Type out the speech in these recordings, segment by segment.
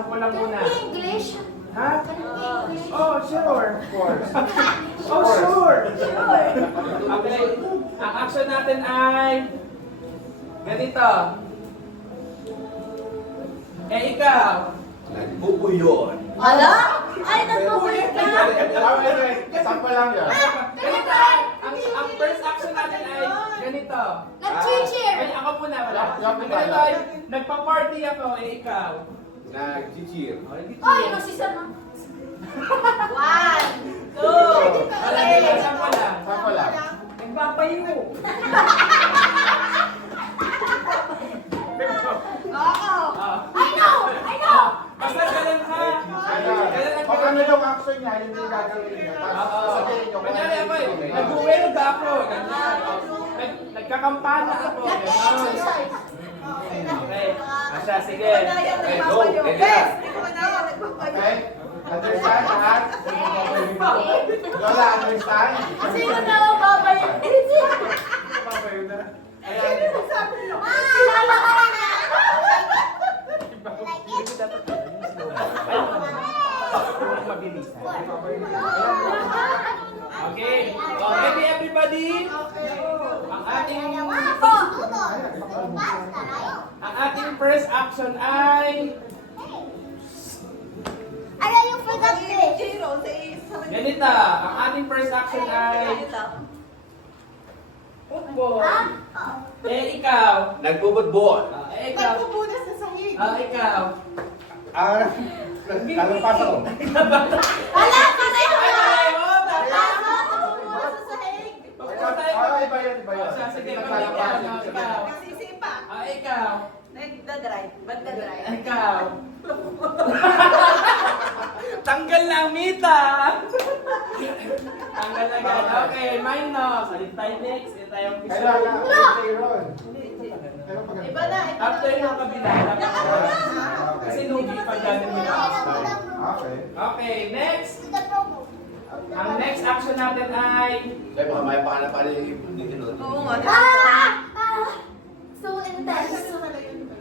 Ako lang muna. English? Ha? English? Oh, sure. Of course. Oh, sure. Sure. Okay. Ang action natin ay ganito. Eh, ikaw. Nagbubuyon. Ala? Ay, nagpapayag ka? Sample lang yan. Ganito. Ang first action natin ay ganito. Nag-cheer. Ay, ako muna. Wala. Yup, Ang ganito ay nagpa-party ako. Eh, ikaw. Nag-cheer. Oh, hindi Oy, cheer. nasisa na. 1, 2, Wala, hindi. Sample lang. Sample lang. Nagpapayo. Oo. Oh. I know! I know! Basta ganun ha. Ganun ang Pag ano yung action niya, yun yung gagawin niya. Tapos sasabihin niyo kung Kunyari ano ako eh, yung nag-uwelga ako. Nagkakampana ako. Nag-exercise. Okay. Asya, sige. Okay, go. Okay? Understand lahat? Lola, understand? Sino na mababayad? Ayan. Kilala ka na! Mabilis. Okay. Ready everybody? Ang ating first action ay Ayaw yung forgot this. ganito. Ang ating first action ay football. Eh, ikaw. Nagbubudbud. Ikaw. Ikaw. Kalapasa ko. Wala ka na yun! Wala. Iba yun, iba yun. Sige, Kalapasa. ikaw. Ikaw. Ikaw. Tanggal na ang mita. Tanggal na agad. Okay, minus. Alin tayo next? Ito tayo ang Kailangan, No! Aaron. After ng kabila. Kasi lugi pag ganun yung action. Okay. Okay, next. Ang next action natin ay Kaya baka may pahanap pa rin yung dito. So intense.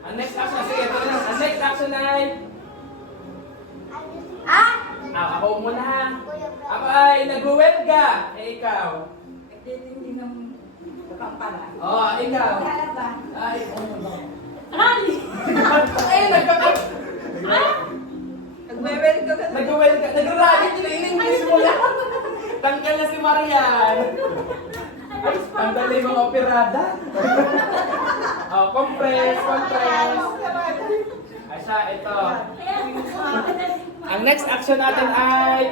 ang next action. Sige, ito na. Ang next action ay ako muna ha. Ako ay nag-uwelga. Eh, ikaw. Oh, ikaw. Ay, Rally! ay, nag-uwelga. Nag-rally. In-English mo lang. Tanggal na si Marian. Ay, tanggal na yung mga operada. Oh, compress. Asya, ito. Ang next action natin ay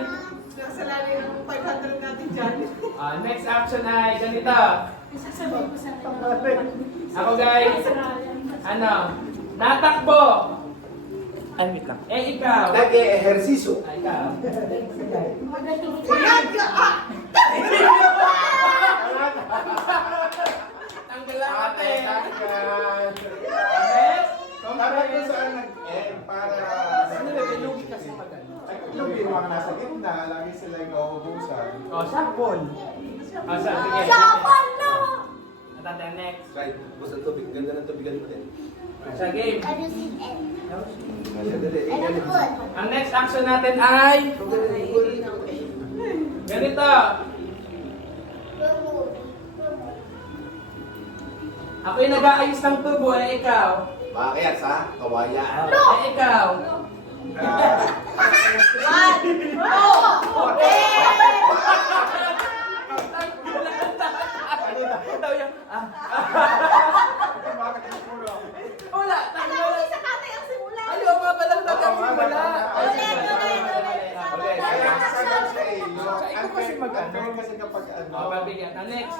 next action ay ganito. Ako guys, natakbo. Ay, wait lang. Eh, ikaw. Nag-ehersisyo. Ay, ikaw. Tanggal lang natin. Next. Dapat kung saan nag-end para... Lugi kasi magano. Yung mga nasa gitna, lagi sila yung nauubusan. Oh, sapon. Oh, sige. Sapan na! Natatay next. Right, basta tubig. Ganda ng tubigan mo din. Sa game. Madali. Ang next action natin ay ganito. Ako yung nag-aayos ng tubo, eh ikaw. Bakit sa kawayan? Eh ikaw. Wala, tanggal. Ayaw, mabalang simula. Ikaw kasi mag-ano. Kasi kapag ano, Oh, pabigyan. Ang next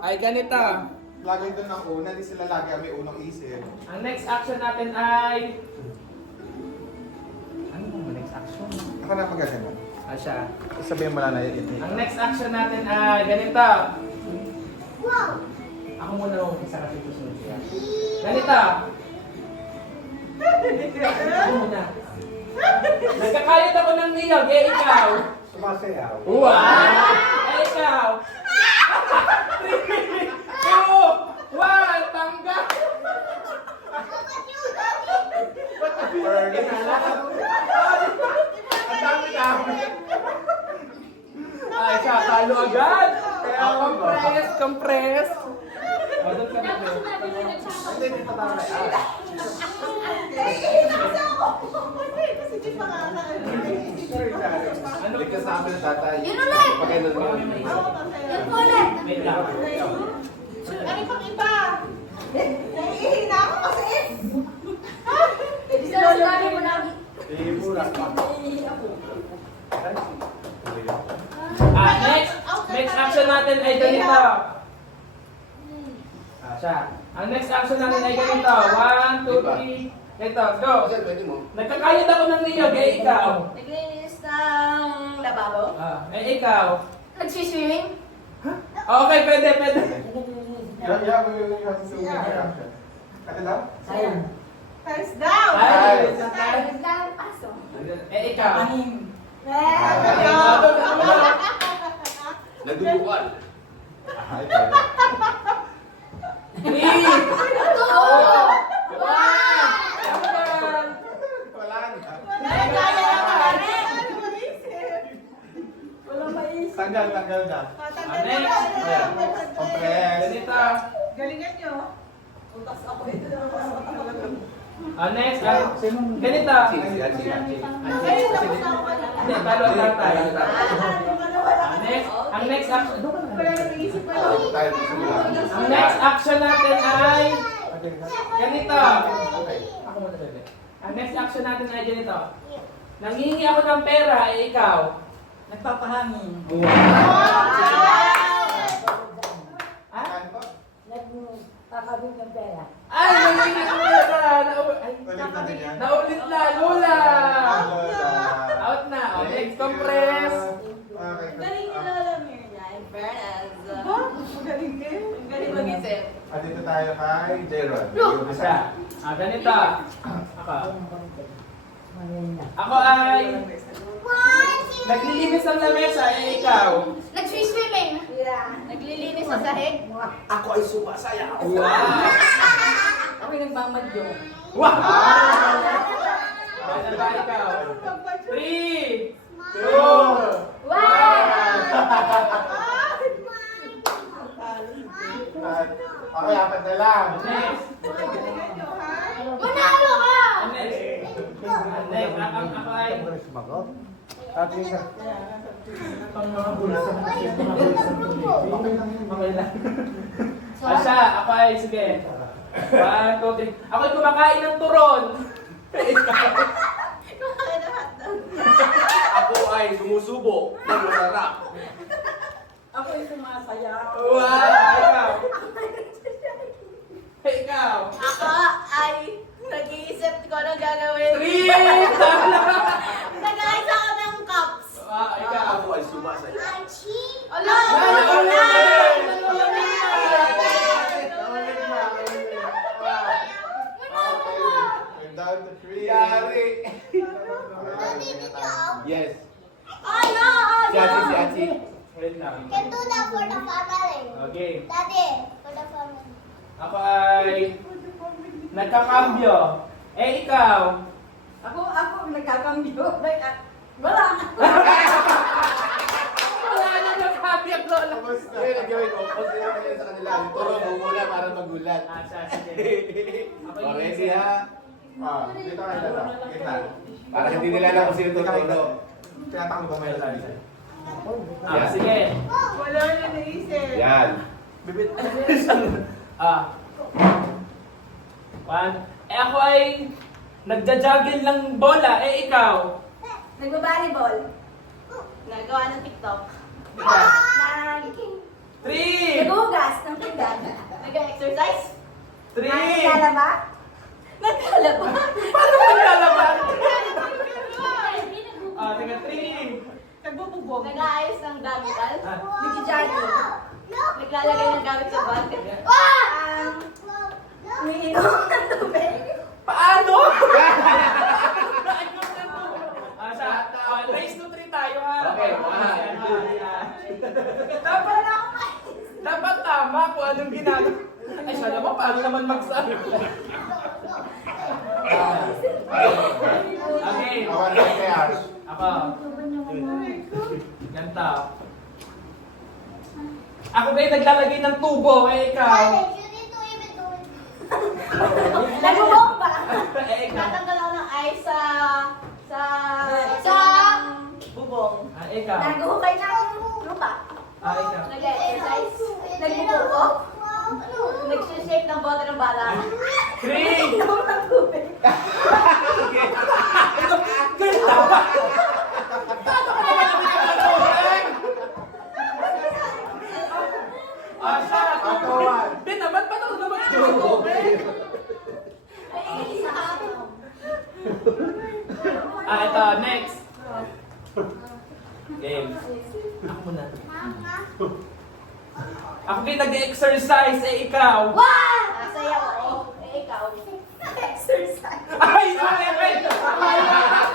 ay ganito. lagi doon ang una, di sila lagi may unang isip. Ang next action natin ay ano ang next action? Ako na magaganda. Asya. Sabihin mo lang na yun. Ang next action natin ay ganito. Wow! Ako muna ako isa kasi susunod siya. Ganito. Ako muna. Nagkakayot ako ng niyog, eh ikaw. Sumasayaw. Wow! Eh ikaw. 3, 2, 1, tanggal! Burn. compress. O, doon ka na. Tapos sinabi mo nagsama. Hindi, hindi pa tayo. Ano? Ligtas sa amin, tatay. Yun ulit! Pagkailan mo. Yan po ulit. Wait lang. Ano pang iba? Nahihina ako kasi. Sinasabi mo lagi. Next action natin ay ganito. Siya. Ang next action natin ay ganito. 1, 2, 3. Ito, go. Pwede mo. Nagkakayod ako ng niyo, kaya ikaw. Naglinis ng lababo. Ikaw. Nagsiswimming? Okay, pwede. Yeah, we have to do it. Ate daw? Hands down! Ay, Nagdang aso. ikaw. Nagdudukan. Ay, pwede. 3, 2, 1. Wala na. Tanggal na. Compress. Ganito. Galingan nyo. Utas ako ito. Next, ganito. Ngayon, tapos na ako kanina. Hindi, talo lang tayo. Wala Ang next action. na naisip ko. Tayo magsimula. Ang next action natin ay ganito. Ako muna bebe. Ang next action natin ay ganito. Nanghihingi ako ng pera, ikaw. Nagpapahangin. Ah? Saan po? Nagpapabing ng pera. Ay, nanghihingi ako ng pera. Ulit na din yan. Naulit na, Lola. Lola. Out na. O, next compress. Okay. Galing ni Lola Mirna, in fairness. Magaling din. Galing mag-isip. At dito tayo kay Jeron. Siya. Ganito. Ako. Maganda. Ako ay naglilinis ng lamesa, ikaw. Nagsiswimming? Naglilinis sa sahig. Ako ay sumasaya. Wow! Kami nagmamadyo. Wow! Ano ba ikaw? 3, 2, Ako yapat na lang. Next. Galingan nyo, ha? Manalo ka! Next. Next. Ako ay pang mga bulas. Okay lang. Asya, ako ay sige. 1, 2, 3. Ako ay kumakain ng turon. Ikaw. Kumakain ng hotdog. Ako ay sumusubo ng masarap. Ako yung sumasaya. Wow! Ikaw. Ikaw. Ako ay nag-iisip ko anong gagawin. 3, Nag-ayos ako ng cups. ikaw. Ako ay sumasaya. Ala! We're down to 3. Yari. Yes. Ano? Si Ati. Wait lang. Can do that for the family. Okay. Daddy, for the family. Ako ay nagkakambyo. Ikaw. Ako nagkakambyo. Wala. Wala na nagkakambyo, Lola. Kamusta? Kaya nagawin ko. Kasi naman sa kanila. Turo mumula para magulat. Sige. Ako yung Ready ha? Dito kayo dala. Kita. Para hindi nila alam kung sino tuturo. Tinatakbo ba may lalisa? Sige. Wala na naisip. Yan. One. Ako ay nagja-juggle ng bola. Ikaw. Nagbabalibol. Nagawa ng TikTok. Three. Nagugas ng pinggan. Nag-exercise. Three. Naglalaba. Naglalaba. Paano maglalaban? Tiga 3. Nagbububog. Nag-aayos ng damitan. Ah. Nag-jogging. Naglalagay ng gamit sa bag. Umiinom ng tubig. Paano? Race to 3 tayo ha. Okay. Dapat tama kung anong ginagawa. Ay, siya naman, paano naman magsabi? Okay. Awan na kay Ash. Ako. Ganito. Ako kayo naglalagay ng tubo, eh ikaw. Alex, you need to even do it. Nagbubong ba? Eh ikaw. Tatanggal ako ng ice sa Sa- bubong. Ah, ikaw. Naghuhukay ng lupa. Ah, ikaw. Nag-exercise. Nagbubuko. Nagsishape ng bote ng bala. 3! Inom ng tubig. Ganyan dapat! Paano ka naman kami nakatuhan? Ah, siya! Patawan. Di naman, paano ka naman nakatuhan? Ay, isa ka. Ah, ito, next. Game. Ako muna. Mama. Ako kayo nag-exercise, eh ikaw. Wow! Saya ko. Eh, ikaw. Exercise. Ay! Ay! Ay!